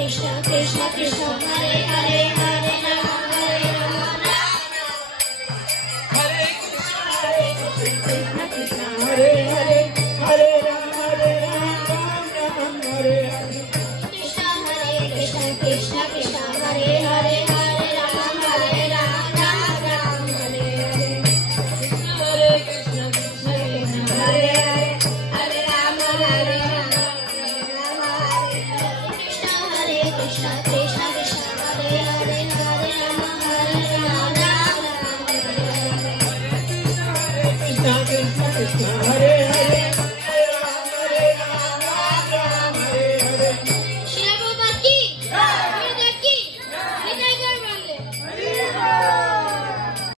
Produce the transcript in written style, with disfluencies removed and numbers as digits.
Krishna Krishna Krishna Hare Hare Hare Rama Hare Krishna Krishna Hare Hare Hare Rama Ram Hare Hare Krishna Hare Krishna Krishna Krishna Hare Hare Hare Rama Ram Ram Hare Hare Krishna Hare Krishna Krishna Krishna Hare Hare Hare Rama Hare Rama Krishna Hare Krishna